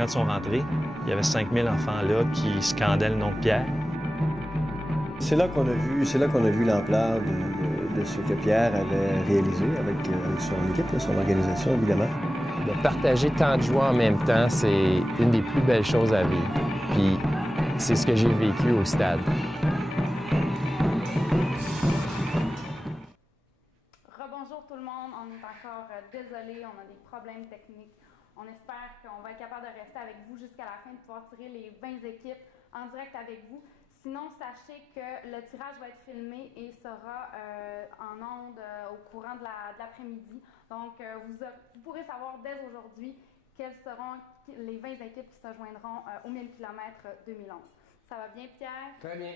quand ils sont rentrés, il y avait 5000 enfants là qui scandaient le nom de Pierre. C'est là qu'on a vu l'ampleur de ce que Pierre avait réalisé avec son équipe, son organisation, évidemment. De partager tant de joie en même temps, c'est une des plus belles choses à vivre. Puis c'est ce que j'ai vécu au stade. Rebonjour tout le monde, on est encore désolé, on a des problèmes techniques. On espère qu'on va être capable de rester avec vous jusqu'à la fin, de pouvoir tirer les 20 équipes en direct avec vous. Sinon, sachez que le tirage va être filmé et sera en ondes au courant de l'après-midi. Donc, vous pourrez savoir dès aujourd'hui quelles seront les 20 équipes qui se joindront au 1000 km 2011. Ça va bien, Pierre? Très bien.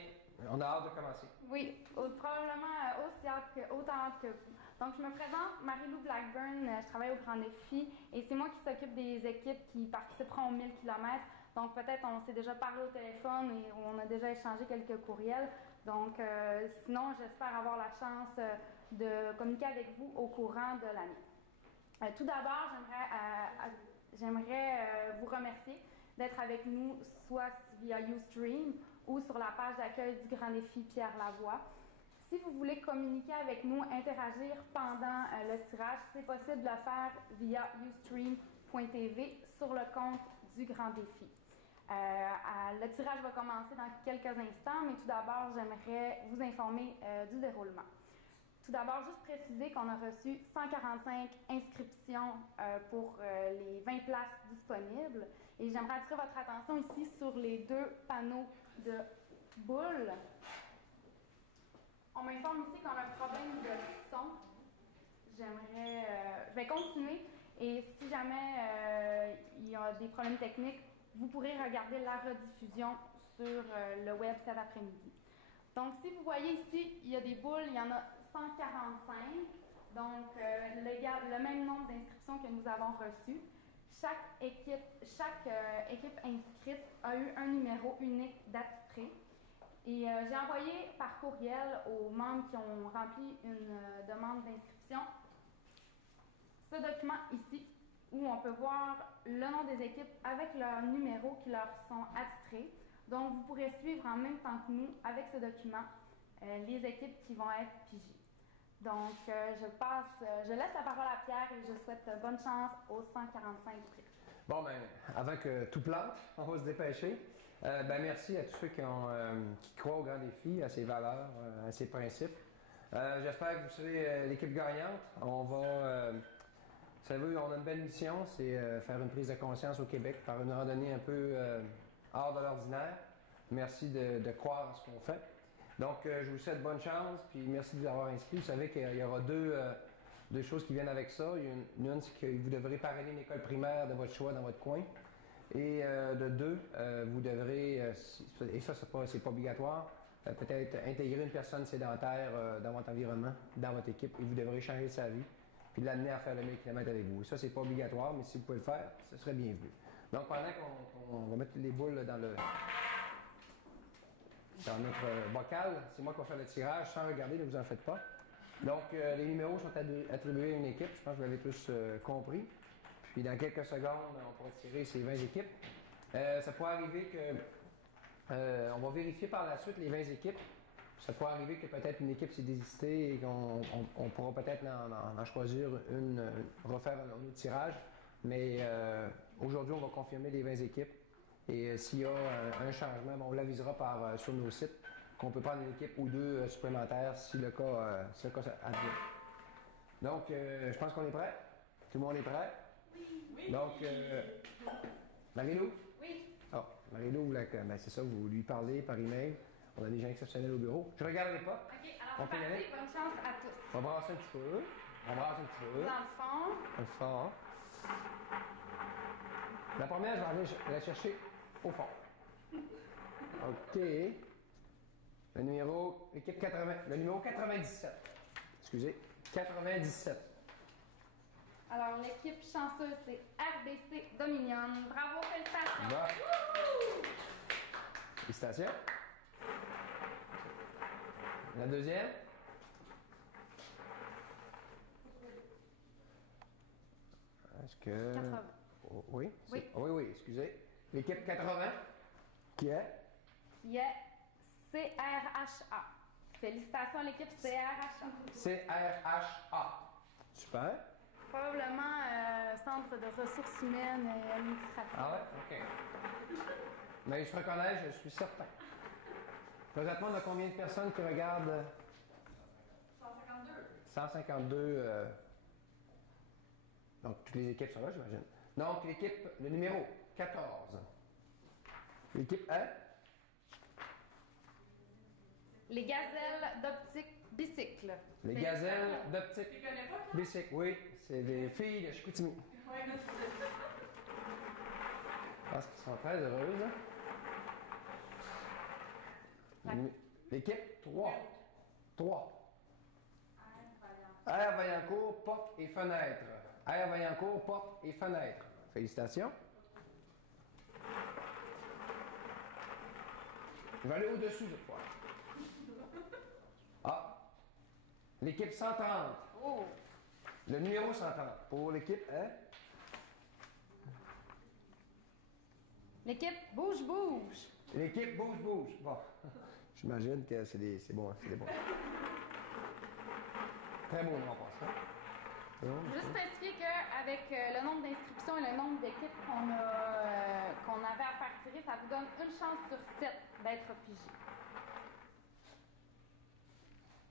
On a hâte de commencer. Oui, probablement autant hâte que vous. Donc, je me présente, Marie-Lou Blackburn, je travaille au Grand Défi et c'est moi qui s'occupe des équipes qui participeront au 1000 km. Donc, peut-être on s'est déjà parlé au téléphone et on a déjà échangé quelques courriels. Donc, sinon, j'espère avoir la chance de communiquer avec vous au courant de l'année. Tout d'abord, j'aimerais vous remercier d'être avec nous, soit via Ustream ou sur la page d'accueil du Grand Défi Pierre Lavoie. Si vous voulez communiquer avec nous, interagir pendant le tirage, c'est possible de le faire via ustream.tv sur le compte du Grand Défi. Le tirage va commencer dans quelques instants, mais tout d'abord, j'aimerais vous informer du déroulement. Tout d'abord, juste préciser qu'on a reçu 145 inscriptions pour les 20 places disponibles. Et j'aimerais attirer votre attention ici sur les deux panneaux de boules. On m'informe ici qu'on a un problème de son. Je vais continuer et si jamais il y a des problèmes techniques, vous pourrez regarder la rediffusion sur le web cet après-midi. Donc, si vous voyez ici, il y a des boules, il y en a 145, donc le même nombre d'inscriptions que nous avons reçues. Chaque équipe inscrite a eu un numéro unique d'attitré. Et j'ai envoyé par courriel aux membres qui ont rempli une demande d'inscription ce document ici, où on peut voir le nom des équipes avec leurs numéros qui leur sont attitrés. Donc, vous pourrez suivre en même temps que nous, avec ce document, les équipes qui vont être pigées. Donc, je laisse la parole à Pierre et je souhaite bonne chance aux 145 prix. Bon, ben, avant que tout plante, on va se dépêcher. Merci à tous ceux qui croient au Grand Défi, à ses valeurs, à ses principes. J'espère que vous serez l'équipe gagnante. Vous savez, on a une belle mission, c'est faire une prise de conscience au Québec par une randonnée un peu hors de l'ordinaire. Merci de croire en ce qu'on fait. Donc, je vous souhaite bonne chance, puis merci de vous avoir inscrit. Vous savez qu'il y aura deux choses qui viennent avec ça. Une, c'est que vous devrez parrainer une école primaire de votre choix dans votre coin. Et de deux, vous devrez, et ça c'est pas obligatoire, peut-être intégrer une personne sédentaire dans votre environnement, dans votre équipe, et vous devrez changer sa vie, puis l'amener à faire le 1000 km avec vous. Et ça, c'est pas obligatoire, mais si vous pouvez le faire, ce serait bienvenu. Donc pendant qu'on va mettre les boules dans notre bocal, c'est moi qui vais faire le tirage sans regarder, ne vous en faites pas. Donc les numéros sont attribués à une équipe, je pense que vous l'avez tous compris. Puis dans quelques secondes, on pourra tirer ces 20 équipes. Ça pourrait arriver on va vérifier par la suite les 20 équipes. Ça pourrait arriver que peut-être une équipe s'est désistée et qu'on pourra peut-être en choisir une, refaire un autre tirage. Mais aujourd'hui, on va confirmer les 20 équipes. Et s'il y a un changement, on l'avisera sur nos sites qu'on peut prendre une équipe ou deux supplémentaires si le cas advient. Donc, je pense qu'on est prêt. Tout le monde est prêt? Oui. Donc, Marie-Lou? Oui. Oh, Marie-Lou, c'est ça, vous lui parlez par email. On a des gens exceptionnels au bureau. Je ne regarderai pas. OK, alors c'est parti. Bonne chance à tous. On va brasser un petit peu. Dans le fond. Dans le fond. La première, je vais aller la chercher au fond. OK. Le numéro 97. Excusez. 97. Alors, l'équipe chanceuse, c'est RBC Dominion. Bravo, félicitations! Bon. Félicitations. La deuxième. Est-ce que... 80. Oui? Oui. Oui, excusez. L'équipe 80, qui est? Qui est CRHA. Félicitations à l'équipe CRHA. CRHA. Super. Probablement Centre de ressources humaines et administratives. Ah ouais? OK. Mais ils se reconnaissent, je suis certain. Présentement, on a combien de personnes qui regardent? 152. 152. Donc, toutes les équipes sont là, j'imagine. Donc, l'équipe, le numéro 14. L'équipe 1. Les gazelles d'optique bicycle. Les gazelles d'optique. Tu connais pas, toi? Bicycle, oui. C'est des filles de Chicoutimi. Oui, non, Je pense qu'ils sont très heureuses. Ouais. L'équipe 3. 3. Air Vaillancourt, porte et fenêtre. Air Vaillancourt, porte et fenêtre. Félicitations. Je vais aller au-dessus cette fois. Ah. L'équipe 130. Oh! Le numéro 130 pour l'équipe est? L'équipe bouge-bouge. L'équipe bouge-bouge. Bon. J'imagine que c'est des bons. C'est des bons. Très beau nom en passant. C'est bon, Juste spécifier qu'avec le nombre d'inscriptions et le nombre d'équipes qu'on avait à faire tirer, ça vous donne une chance sur 7 d'être pigé.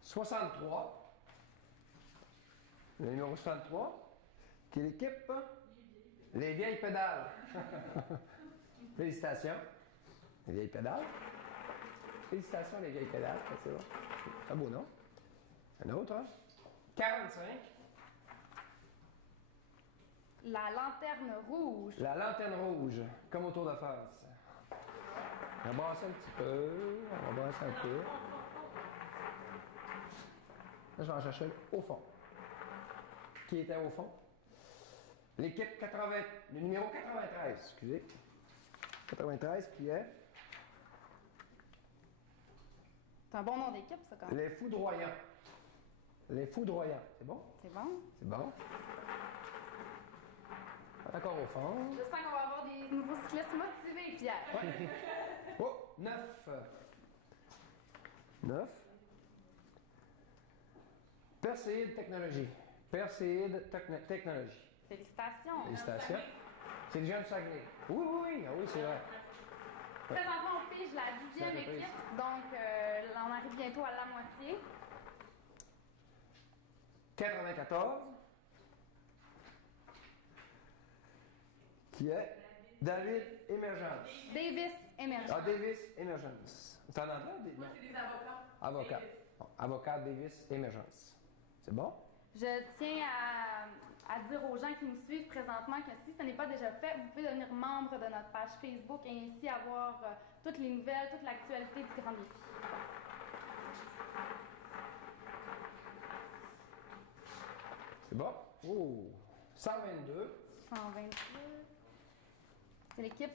63. Le numéro 63. Qui est l'équipe? Les vieilles pédales. Félicitations. Les vieilles pédales. Félicitations, les vieilles pédales. C'est bon. C'est un beau nom. Un autre, hein? 45. La lanterne rouge. La lanterne rouge, comme au Tour de France. On va brasser un petit peu. On va brasser un peu. Là, je vais en chercher au fond. Qui était au fond? L'équipe 80, le numéro 93, excusez. 93 qui est? C'est un bon nom d'équipe, ça, quand même. Les Foudroyants. Les Foudroyants, c'est bon? C'est bon. C'est bon. Encore au fond. Je sens qu'on va avoir des nouveaux cyclistes motivés, Pierre. Ouais. Oh, 9. 9. Perséide Technologie. Perséide Technologie. Félicitations. Félicitations. C'est le jeune Saguenay. Oui, oui, oui. Ah oui, c'est vrai. Présentement, on pige la 10e équipe, donc on arrive bientôt à la moitié. 94. Qui est David Emergence. Davis Emergence. Ah, Davis Emergence. C'est en anglais? moi, c'est des avocats. Avocat. Davis. Bon, avocat Davis Emergence. C'est bon? Je tiens à dire aux gens qui nous suivent présentement que si ce n'est pas déjà fait, vous pouvez devenir membre de notre page Facebook et ainsi avoir toutes les nouvelles, toute l'actualité du Grand Défi. C'est bon? Oh! 122. 122. C'est l'équipe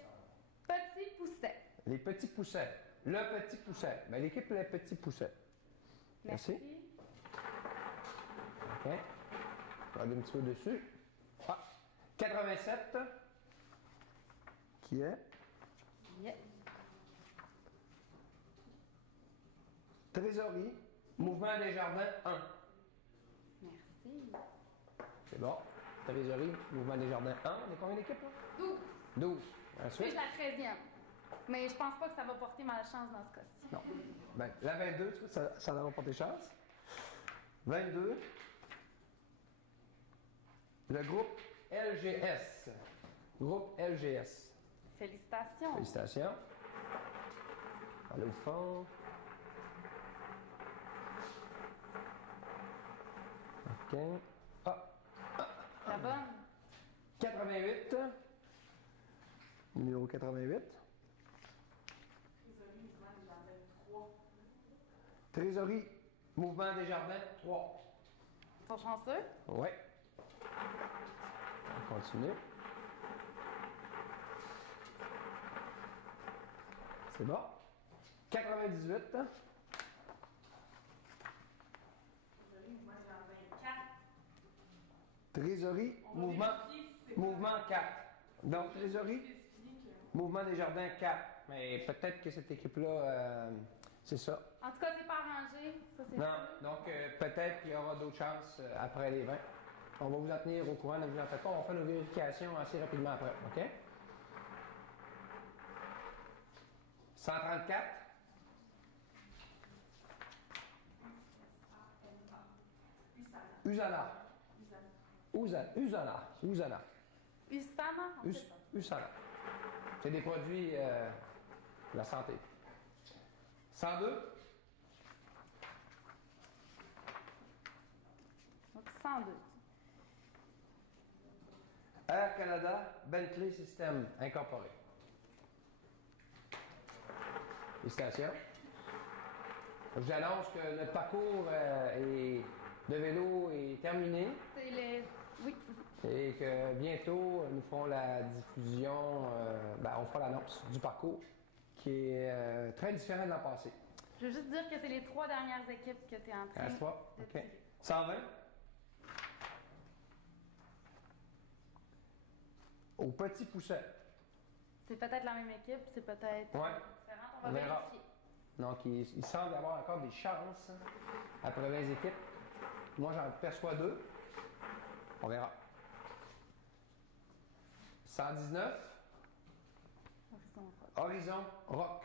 Petit Pousset. Les petits poussets. Le petit pousset. Ben, l'équipe Les petits poussets. Merci. OK. On va aller un petit peu dessus. Ah. 87. Qui est? Yeah. Trésorerie. Mouvement des Jardins 1. Merci. C'est bon. Trésorerie. Mouvement des Jardins 1. On est combien d'équipes, là? 12. 12. Puis Ensuite? la 13e. Mais je pense pas que ça va porter malchance dans ce cas-ci. Non. Ben, la 22, tu vois, ça n'aura pas tes chances. 22. Le groupe LGS. Groupe LGS. Félicitations. Félicitations. Allez au fond. OK. Ah, La bonne. 88. Numéro 88. Trésorerie, Mouvement des Jardins 3. Ils sont chanceux. Oui. On continue. C'est bon. 98. Trésorerie, mouvement 4. Donc, trésorerie, Mouvement des Jardins 4. Mais peut-être que cette équipe-là, c'est ça. En tout cas, c'est pas arrangé. Ça, c'est Non, sûr. donc peut-être qu'il y aura d'autres chances après les 20. On va vous en tenir au courant, ne vous en faites pas. On fait nos vérifications assez rapidement après, OK? 134. Usana. Usana. Usana? On sait pas. Usana. C'est des produits de la santé. 102. Donc, 102. Air Canada, Bentley System Incorporé. Félicitations. Je vous annonce que notre parcours de vélo est terminé C'est les. Oui. et que bientôt nous ferons la diffusion, on fera l'annonce du parcours qui est très différent de l'an passé. Je veux juste dire que c'est les 3 dernières équipes que tu es en train Reste pas. de OK. tirer. 120. Au Petit Pousset. C'est peut-être la même équipe, c'est peut-être Ouais. différent. On va On verra. vérifier. Donc, il semble y avoir encore des chances après 20 équipes. Moi, j'en perçois 2. On verra. 119. Horizon Rock.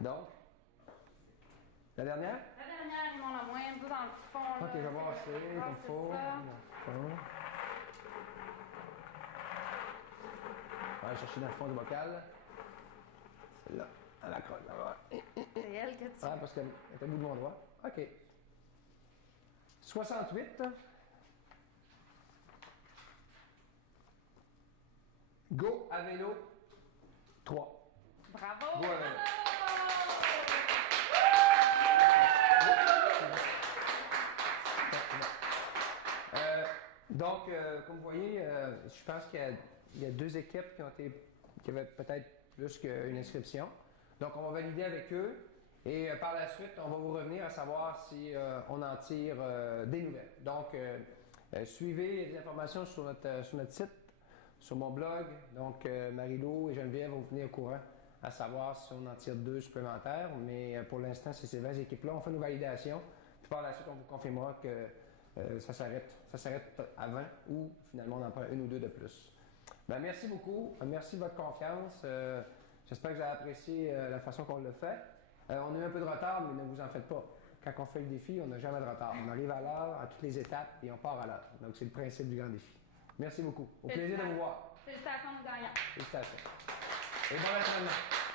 Donc, la dernière? La dernière, ils m'ont la moyenne, tout dans le fond. Ok, je vais voir c'est comme il faut. ça. On va aller chercher dans le fond du bocal. Celle-là, à la crotte là-bas. C'est elle que tu. Ah, parce qu'elle est au bout de mon doigt. OK. 68. Go à vélo 3. Bravo! Go à vélo. Donc, comme vous voyez, je pense qu'il y a 2 équipes qui avaient peut-être plus qu'une inscription. Donc, on va valider avec eux et par la suite, on va vous revenir à savoir si on en tire des nouvelles. Donc, suivez les informations sur notre site, sur mon blog. Donc, Marie-Lou et Geneviève vont vous tenir au courant à savoir si on en tire 2 supplémentaires. Mais pour l'instant, c'est ces 20 équipes-là. On fait nos validations. Puis par la suite, on vous confirmera que ça s'arrête à 20 ou finalement on en prend 1 ou 2 de plus. Ben, merci beaucoup. Merci de votre confiance. J'espère que vous avez apprécié la façon qu'on le fait. On a eu un peu de retard, mais ne vous en faites pas. Quand on fait le défi, on n'a jamais de retard. On arrive à l'heure à toutes les étapes et on part à l'heure. Donc, c'est le principe du grand défi. Merci beaucoup. Au plaisir de vous voir. Félicitations aux gagnants. Félicitations. Et bon entraînement.